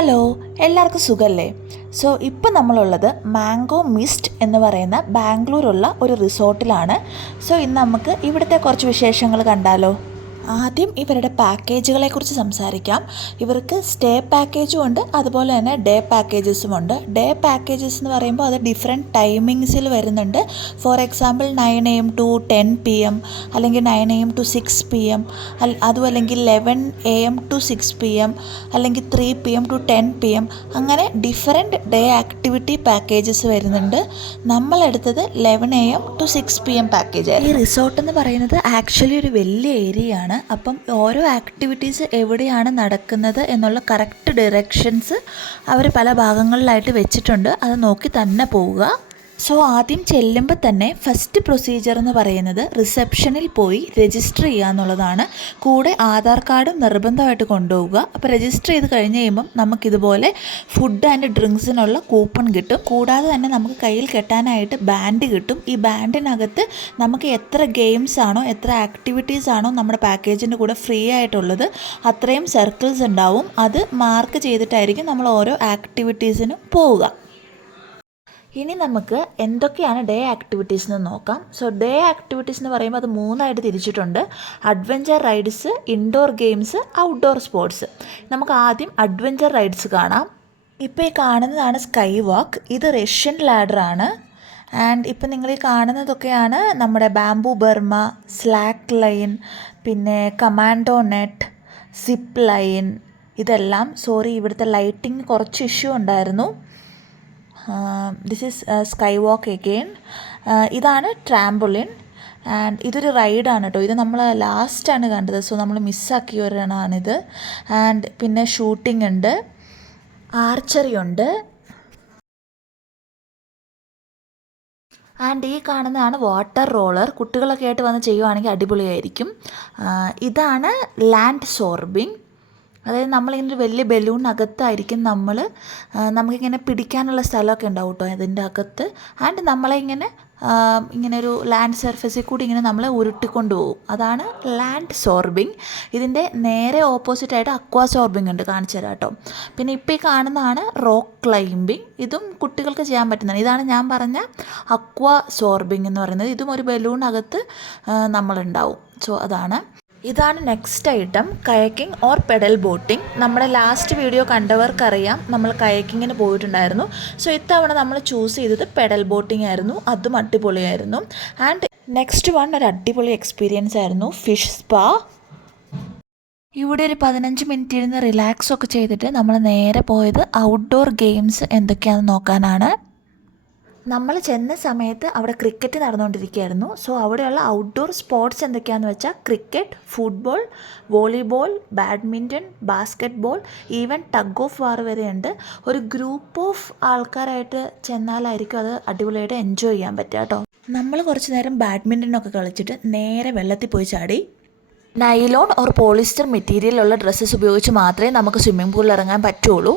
Hello, എല്ലാവർക്കും സുഖമല്ലേ? ഇപ്പം നമ്മളുള്ളത് മാംഗോ മിസ്റ്റ് എന്ന് പറയുന്ന ബാംഗ്ലൂരുള്ള ഒരു റിസോർട്ടിലാണ്. ഇന്ന് നമുക്ക് ഇവിടുത്തെ കുറച്ച് വിശേഷങ്ങൾ കണ്ടാലോ? ആദ്യം ഇവരുടെ പാക്കേജുകളെക്കുറിച്ച് സംസാരിക്കാം. ഇവർക്ക് സ്റ്റേ പാക്കേജും ഉണ്ട്, അതുപോലെ തന്നെ ഡേ പാക്കേജസും ഉണ്ട്. ഡേ പാക്കേജസ് എന്ന് പറയുമ്പോൾ അത് ഡിഫറെൻറ്റ് ടൈമിങ്സിൽ വരുന്നുണ്ട്. For example 9 AM to 10 PM, അല്ലെങ്കിൽ 9 AM to 6 PM, അതും അല്ലെങ്കിൽ 11 AM to 6 PM, അല്ലെങ്കിൽ 3 PM to 10 PM, അങ്ങനെ ഡിഫറെൻറ്റ് ഡേ ആക്ടിവിറ്റി പാക്കേജസ് വരുന്നുണ്ട്. നമ്മളെടുത്തത് 11 AM to 6 PM പാക്കേജ്. ഈ റിസോർട്ട് എന്ന് പറയുന്നത് ആക്ച്വലി ഒരു വലിയ ഏരിയയാണ്. അപ്പം ഓരോ ആക്ടിവിറ്റീസ് എവിടെയാണ് നടക്കുന്നത് എന്നുള്ള കറക്റ്റ് ഡയറക്ഷൻസ് അവർ പല ഭാഗങ്ങളിലായിട്ട് വെച്ചിട്ടുണ്ട്. അത് നോക്കി തന്നെ പോവുക. ആദ്യം ചെല്ലുമ്പോൾ തന്നെ ഫസ്റ്റ് പ്രൊസീജിയർ എന്ന് പറയുന്നത് റിസപ്ഷനിൽ പോയി രജിസ്റ്റർ ചെയ്യുക എന്നുള്ളതാണ്. കൂടെ ആധാർ കാർഡും നിർബന്ധമായിട്ട് കൊണ്ടുപോവുക. അപ്പോൾ രജിസ്റ്റർ ചെയ്ത് കഴിഞ്ഞ് കഴിയുമ്പം നമുക്കിതുപോലെ ഫുഡ് ആൻഡ് ഡ്രിങ്ക്സിനുള്ള കൂപ്പൺ കിട്ടും. കൂടാതെ തന്നെ നമുക്ക് കയ്യിൽ കെട്ടാനായിട്ട് ബാൻഡ് കിട്ടും. ഈ ബാൻഡിനകത്ത് നമുക്ക് എത്ര ഗെയിംസ് ആണോ, എത്ര ആക്ടിവിറ്റീസ് ആണോ നമ്മുടെ പാക്കേജിൻ്റെ കൂടെ ഫ്രീ ആയിട്ടുള്ളത്, അത്രയും സർക്കിൾസ് ഉണ്ടാവും. അത് മാർക്ക് ചെയ്തിട്ടായിരിക്കും നമ്മൾ ഓരോ ആക്ടിവിറ്റീസിനും പോവുക. ഇനി നമുക്ക് എന്തൊക്കെയാണ് ഡേ ആക്ടിവിറ്റീസ് എന്ന് നോക്കാം. ഡേ ആക്ടിവിറ്റീസ് എന്ന് പറയുമ്പോൾ അത് 3ആയിട്ട് തിരിച്ചിട്ടുണ്ട്. Adventure rides, indoor games, outdoor sports. നമുക്ക് ആദ്യം അഡ്വഞ്ചർ റൈഡ്സ് കാണാം. ഇപ്പോൾ ഈ കാണുന്നതാണ് സ്കൈ വാക്ക്. ഇത് റഷ്യൻ ലാഡറാണ്. ആൻഡ് ഇപ്പം നിങ്ങൾ ഈ കാണുന്നതൊക്കെയാണ് നമ്മുടെ ബാംബു ബർമ, സ്ലാക്ക് ലൈൻ, പിന്നെ കമാൻഡോ നെറ്റ്, സിപ്പ് ലൈൻ. ഇതെല്ലാം ഇവിടുത്തെ ലൈറ്റിംഗ് കുറച്ച് ഇഷ്യൂ ഉണ്ടായിരുന്നു. This is sky walk again. ഇതാണ് ട്രാംബോളിൻ. ആൻഡ് ഇതൊരു റൈഡാണ് കേട്ടോ. ഇത് നമ്മൾ ലാസ്റ്റാണ് കണ്ടത്. നമ്മൾ മിസ്സാക്കിയ ഒരെണ്ണമാണിത്. ആൻഡ് പിന്നെ ഷൂട്ടിംഗ് ഉണ്ട്, ആർച്ചറി ഉണ്ട്. ആൻഡ് ഈ കാണുന്നതാണ് വാട്ടർ റോളർ. കുട്ടികളൊക്കെ ആയിട്ട് വന്ന് ചെയ്യുവാണെങ്കിൽ അടിപൊളിയായിരിക്കും. ഇതാണ് ലാൻഡ് സോർബിങ്. അതായത് നമ്മളിങ്ങനെ ഒരു വലിയ ബലൂണിനകത്തായിരിക്കും നമുക്കിങ്ങനെ പിടിക്കാനുള്ള സ്ഥലമൊക്കെ ഉണ്ടാവും കേട്ടോ അതിൻ്റെ അകത്ത്. ആൻഡ് നമ്മളെ ഇങ്ങനെ ഒരു ലാൻഡ് സർഫസിൽ കൂടി ഇങ്ങനെ നമ്മളെ ഉരുട്ടിക്കൊണ്ട് പോകും. അതാണ് ലാൻഡ് സോർബിങ്. ഇതിൻ്റെ നേരെ ഓപ്പോസിറ്റായിട്ട് അക്വാ സോർബിങ് ഉണ്ട്, കാണിച്ചു തരാം കേട്ടോ. പിന്നെ ഇപ്പോൾ ഈ കാണുന്നതാണ് റോക്ക് ക്ലൈമ്പിങ്. ഇതും കുട്ടികൾക്ക് ചെയ്യാൻ പറ്റുന്നതാണ്. ഇതാണ് ഞാൻ പറഞ്ഞ അക്വാ സോർബിങ് എന്ന് പറയുന്നത്. ഇതും ഒരു ബലൂണിനകത്ത് നമ്മളുണ്ടാവും. അതാണ്. ഇതാണ് next item, kayaking or pedal boating. നമ്മുടെ ലാസ്റ്റ് വീഡിയോ കണ്ടവർക്കറിയാം, നമ്മൾ കയക്കിങ്ങിന് പോയിട്ടുണ്ടായിരുന്നു. ഇത്തവണ നമ്മൾ ചൂസ് ചെയ്തത് പെഡൽ ബോട്ടിംഗ് ആയിരുന്നു. അതും അടിപൊളിയായിരുന്നു. ആൻഡ് നെക്സ്റ്റ് വൺ ഒരു അടിപൊളി എക്സ്പീരിയൻസ് ആയിരുന്നു, ഫിഷ് സ്പാ. ഇവിടെ ഒരു 15 മിനിറ്റ് ഇരുന്ന് റിലാക്സ് ഒക്കെ ചെയ്തിട്ട് നമ്മൾ നേരെ പോയത് ഔട്ട്ഡോർ ഗെയിംസ് എന്തൊക്കെയാണെന്ന് നോക്കാനാണ്. നമ്മൾ ചെന്ന സമയത്ത് അവിടെ ക്രിക്കറ്റ് നടന്നുകൊണ്ടിരിക്കുകയായിരുന്നു. അവിടെയുള്ള ഔട്ട്ഡോർ സ്പോർട്സ് എന്തൊക്കെയാണെന്ന് വെച്ചാൽ cricket, football, volleyball, badminton, basket ball, even tug of വാർ വരെയുണ്ട്. ഒരു ഗ്രൂപ്പ് ഓഫ് ആൾക്കാരായിട്ട് ചെന്നാലായിരിക്കും അത് അടിപൊളിയായിട്ട് എൻജോയ് ചെയ്യാൻ പറ്റുക കേട്ടോ. നമ്മൾ കുറച്ച് നേരം ബാഡ്മിൻ്റനൊക്കെ കളിച്ചിട്ട് നേരെ വെള്ളത്തിൽ പോയി ചാടി. നൈലോൺ ഓർ പോളിസ്റ്റർ മെറ്റീരിയലുള്ള ഡ്രസ്സസ് ഉപയോഗിച്ച് മാത്രമേ നമുക്ക് സ്വിമ്മിംഗ് പൂളിൽ ഇറങ്ങാൻ പറ്റുള്ളൂ.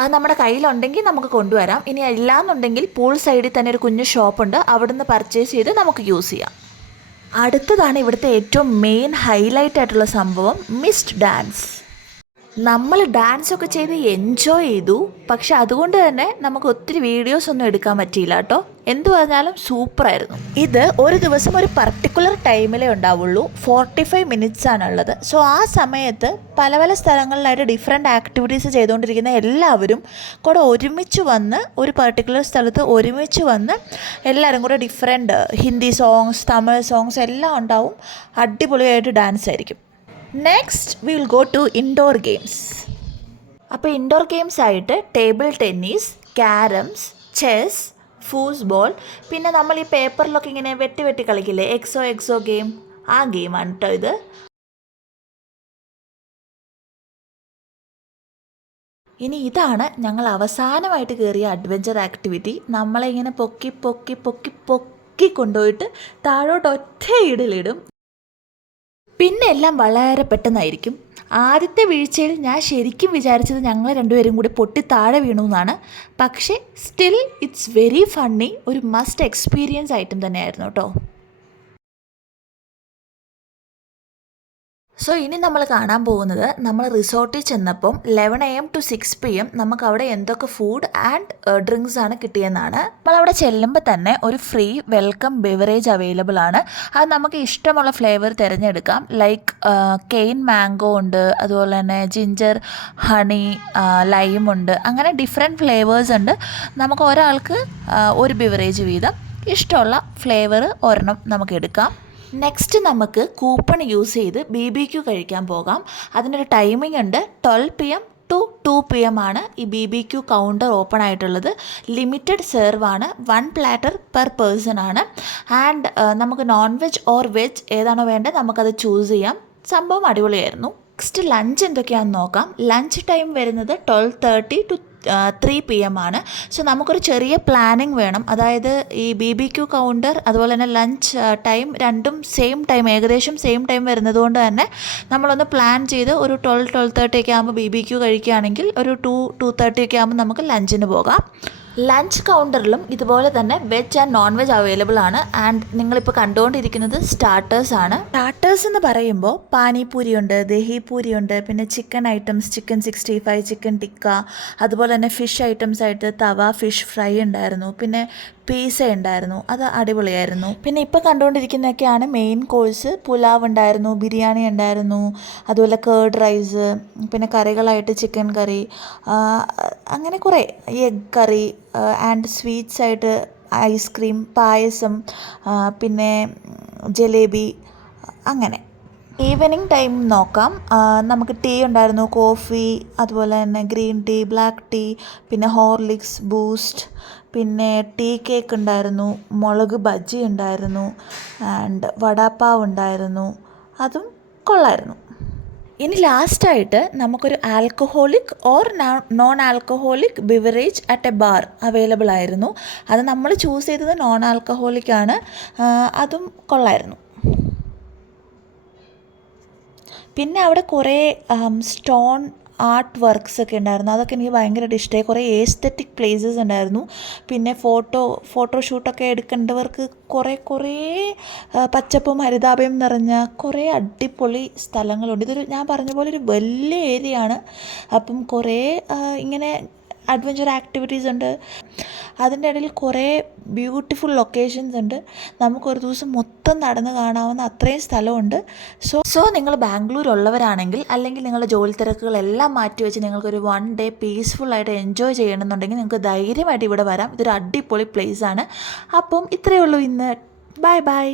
അത് നമ്മുടെ കയ്യിലുണ്ടെങ്കിൽ നമുക്ക് കൊണ്ടുവരാം. ഇനി ഇല്ലാന്നുണ്ടെങ്കിൽ പൂൾ സൈഡിൽ തന്നെ ഒരു കുഞ്ഞു ഷോപ്പുണ്ട്, അവിടുന്ന് പർച്ചേസ് ചെയ്ത് നമുക്ക് യൂസ് ചെയ്യാം. അടുത്തതാണ് ഇവിടുത്തെ ഏറ്റവും മെയിൻ ഹൈലൈറ്റ് ആയിട്ടുള്ള സംഭവം, മിസ്റ്റ് ഡാൻസ്. നമ്മൾ ഡാൻസൊക്കെ ചെയ്ത് എൻജോയ് ചെയ്തു. പക്ഷെ അതുകൊണ്ട് തന്നെ നമുക്ക് ഒത്തിരി വീഡിയോസ് ഒന്നും എടുക്കാൻ പറ്റിയില്ല കേട്ടോ. എന്തു പറഞ്ഞാലും സൂപ്പറായിരുന്നു. ഇത് ഒരു ദിവസം ഒരു പർട്ടിക്കുലർ ടൈമിലേ ഉണ്ടാവുള്ളൂ. 45 മിനിറ്റ്സ് ആണുള്ളത്. ആ സമയത്ത് പല പല സ്ഥലങ്ങളിലായിട്ട് ഡിഫറെൻ്റ് ആക്ടിവിറ്റീസ് ചെയ്തുകൊണ്ടിരിക്കുന്ന എല്ലാവരും കൂടെ ഒരുമിച്ച് വന്ന് ഒരു പർട്ടിക്കുലർ സ്ഥലത്ത് ഒരുമിച്ച് വന്ന് എല്ലാവരും കൂടെ different Hindi songs, Tamil songs എല്ലാം ഉണ്ടാവും. അടിപൊളിയായിട്ട് ഡാൻസ് ആയിരിക്കും. Next we will go to indoor games. അപ്പോൾ ഇൻഡോർ ഗെയിംസ് ആയിട്ട് table tennis, carroms, chess, foosball, പിന്നെ നമ്മൾ ഈ പേപ്പറിലൊക്കെ ഇങ്ങനെ വെട്ടി കളിക്കില്ലേ, എക്സോ ഗെയിം, ആ ഗെയിമാണ് കേട്ടോ ഇത്. ഇനി ഇതാണ് ഞങ്ങൾ അവസാനമായിട്ട് കയറിയ അഡ്വഞ്ചർ ആക്ടിവിറ്റി. നമ്മളെ ഇങ്ങനെ പൊക്കി കൊണ്ടുപോയിട്ട് താഴോട്ട് ഒറ്റ ഇടലിടും. പിന്നെ എല്ലാം വളരെ പെട്ടെന്നായിരിക്കും. ആദ്യത്തെ വീഴ്ചയിൽ ഞാൻ ശരിക്കും വിചാരിച്ചത് ഞങ്ങൾ രണ്ടുപേരും കൂടി പൊട്ടി താഴെ വീണു എന്നാണ്. പക്ഷേ സ്റ്റിൽ ഇറ്റ്സ് വെരി ഫണ്ണി. ഒരു മസ്റ്റ് എക്സ്പീരിയൻസ് ഐറ്റം തന്നെയായിരുന്നു കേട്ടോ. സോ ഇനി നമ്മൾ കാണാൻ പോകുന്നത് നമ്മൾ റിസോർട്ടിൽ ചെന്നപ്പം 11 AM to 6 PM നമുക്ക് അവിടെ എന്തൊക്കെ ഫുഡ് ആൻഡ് ഡ്രിങ്ക്സ് ആണ് കിട്ടിയെന്നാണ്. നമ്മളവിടെ ചെല്ലുമ്പോൾ തന്നെ ഒരു ഫ്രീ വെൽക്കം ബെവറേജ് അവൈലബിൾ ആണ്. അത് നമുക്ക് ഇഷ്ടമുള്ള ഫ്ലേവർ തിരഞ്ഞെടുക്കാം. ലൈക്ക് കെയിൻ മാംഗോ ഉണ്ട്, അതുപോലെ തന്നെ ജിഞ്ചർ ഹണി ലൈം ഉണ്ട്. അങ്ങനെ ഡിഫറെൻറ്റ് ഫ്ലേവേഴ്സ് ഉണ്ട്. നമുക്ക് ഒരാൾക്ക് ഒരു ബെവറേജ് വീതം ഇഷ്ടമുള്ള ഫ്ലേവർ ഒരെണ്ണം നമുക്ക് എടുക്കാം. നെക്സ്റ്റ് നമുക്ക് കൂപ്പൺ യൂസ് ചെയ്ത് BBQ കഴിക്കാൻ പോകാം. അതിനൊരു ടൈമിംഗ് ഉണ്ട്. 12 PM to 2 PM ആണ് ഈ BBQ കൗണ്ടർ ഓപ്പൺ ആയിട്ടുള്ളത്. ലിമിറ്റഡ് സെർവ് ആണ്. 1 പ്ലാറ്റർ പെർ പേഴ്സൺ ആണ്. ആൻഡ് നമുക്ക് നോൺ വെജ് ഓർ വെജ് ഏതാണോ വേണ്ടത് നമുക്കത് ചൂസ് ചെയ്യാം. സംഭവം അടിപൊളിയായിരുന്നു. നെക്സ്റ്റ് ലഞ്ച് എന്തൊക്കെയാണെന്ന് നോക്കാം. ലഞ്ച് ടൈം വരുന്നത് 12:30 to 3 PM ആണ്. സോ നമുക്കൊരു ചെറിയ പ്ലാനിങ് വേണം. അതായത് ഈ BBQ കൗണ്ടർ അതുപോലെ തന്നെ ലഞ്ച് ടൈം രണ്ടും ഏകദേശം സെയിം ടൈം വരുന്നത് കൊണ്ട് തന്നെ നമ്മളൊന്ന് പ്ലാൻ ചെയ്ത് ഒരു 12-12:30 ഒക്കെ ആകുമ്പോൾ BBQ കഴിക്കുകയാണെങ്കിൽ ഒരു 2-2:30 ഒക്കെ ആകുമ്പോൾ നമുക്ക് ലഞ്ചിന് പോകാം. ലഞ്ച് കൗണ്ടറിലും ഇതുപോലെ തന്നെ veg and non veg available ആണ്. ആൻഡ് നിങ്ങളിപ്പോൾ കണ്ടുകൊണ്ടിരിക്കുന്നത് സ്റ്റാർട്ടേഴ്സ് ആണ്. സ്റ്റാർട്ടേഴ്സ് എന്ന് പറയുമ്പോൾ പാനിപൂരി ഉണ്ട്, ദഹിപൂരി ഉണ്ട്, പിന്നെ chicken items, chicken 65, chicken tikka, അതുപോലെ തന്നെ ഫിഷ് ഐറ്റംസ് ആയിട്ട് തവ ഫിഷ് ഫ്രൈ ഉണ്ടായിരുന്നു, പിന്നെ പീസ ഉണ്ടായിരുന്നു. അത് അടിപൊളിയായിരുന്നു. പിന്നെ ഇപ്പോൾ കണ്ടുകൊണ്ടിരിക്കുന്നതൊക്കെയാണ് മെയിൻ കോഴ്സ്. പുലാവ് ഉണ്ടായിരുന്നു, ബിരിയാണി ഉണ്ടായിരുന്നു, അതുപോലെ കേർഡ് റൈസ്, പിന്നെ കറികളായിട്ട് ചിക്കൻ കറി, അങ്ങനെ കുറേ എഗ് കറി ആൻഡ് സ്വീറ്റ്സ് ആയിട്ട് ഐസ്ക്രീം, പായസം, പിന്നെ ജലേബി. അങ്ങനെ ഈവനിങ് ടൈം നോക്കാം. നമുക്ക് ടീ ഉണ്ടായിരുന്നു, കോഫി, അതുപോലെ തന്നെ ഗ്രീൻ ടീ, ബ്ലാക്ക് ടീ, പിന്നെ ഹോർലിക്സ്, ബൂസ്റ്റ്, പിന്നെ ടീ കേക്ക് ഉണ്ടായിരുന്നു, മുളക് ബജ്ജി ഉണ്ടായിരുന്നു, ആൻഡ് വടാപ്പാവ് ഉണ്ടായിരുന്നു. അതും കൊള്ളായിരുന്നു. ഇനി ലാസ്റ്റായിട്ട് നമുക്കൊരു alcoholic or non alcoholic beverage at A bar available ആയിരുന്നു. അത് നമ്മൾ ചൂസ് ചെയ്തത് നോൺ ആൽക്കഹോളിക് ആണ്. അതും കൊള്ളായിരുന്നു. പിന്നെ അവിടെ കുറേ സ്റ്റോൺ ആർട്ട് വർക്ക്സ് ഒക്കെ ഉണ്ടായിരുന്നു. അതൊക്കെ എനിക്ക് ഭയങ്കരമായിട്ട് ഇഷ്ടമായി. കുറേ ഏസ്തെറ്റിക് പ്ലേസസ് ഉണ്ടായിരുന്നു. പിന്നെ ഫോട്ടോഷൂട്ടൊക്കെ എടുക്കേണ്ടവർക്ക് കുറേ പച്ചപ്പും ഹരിതാപയും നിറഞ്ഞ കുറേ അടിപൊളി സ്ഥലങ്ങളുണ്ട്. ഞാൻ പറഞ്ഞ പോലെ ഒരു വലിയ ഏരിയ ആണ്. അപ്പം കുറേ ഇങ്ങനെ അഡ്വഞ്ചർ ആക്ടിവിറ്റീസ് ഉണ്ട്. അതിൻ്റെ ഇടയിൽ കുറേ ബ്യൂട്ടിഫുൾ ലൊക്കേഷൻസ് ഉണ്ട്. നമുക്കൊരു ദിവസം മൊത്തം നടന്ന് കാണാവുന്ന അത്രയും സ്ഥലമുണ്ട്. സോ നിങ്ങൾ ബാംഗ്ലൂർ ഉള്ളവരാണെങ്കിൽ, അല്ലെങ്കിൽ നിങ്ങളുടെ ജോലി തിരക്കുകളെല്ലാം മാറ്റിവെച്ച് നിങ്ങൾക്കൊരു 1 day പീസ്ഫുള്ളായിട്ട് എൻജോയ് ചെയ്യണമെന്നുണ്ടെങ്കിൽ നിങ്ങൾക്ക് ധൈര്യമായിട്ട് ഇവിടെ വരാം. ഇതൊരു അടിപൊളി പ്ലേസാണ്. അപ്പം ഇത്രയേ ഉള്ളൂ ഇന്ന്. Bye bye.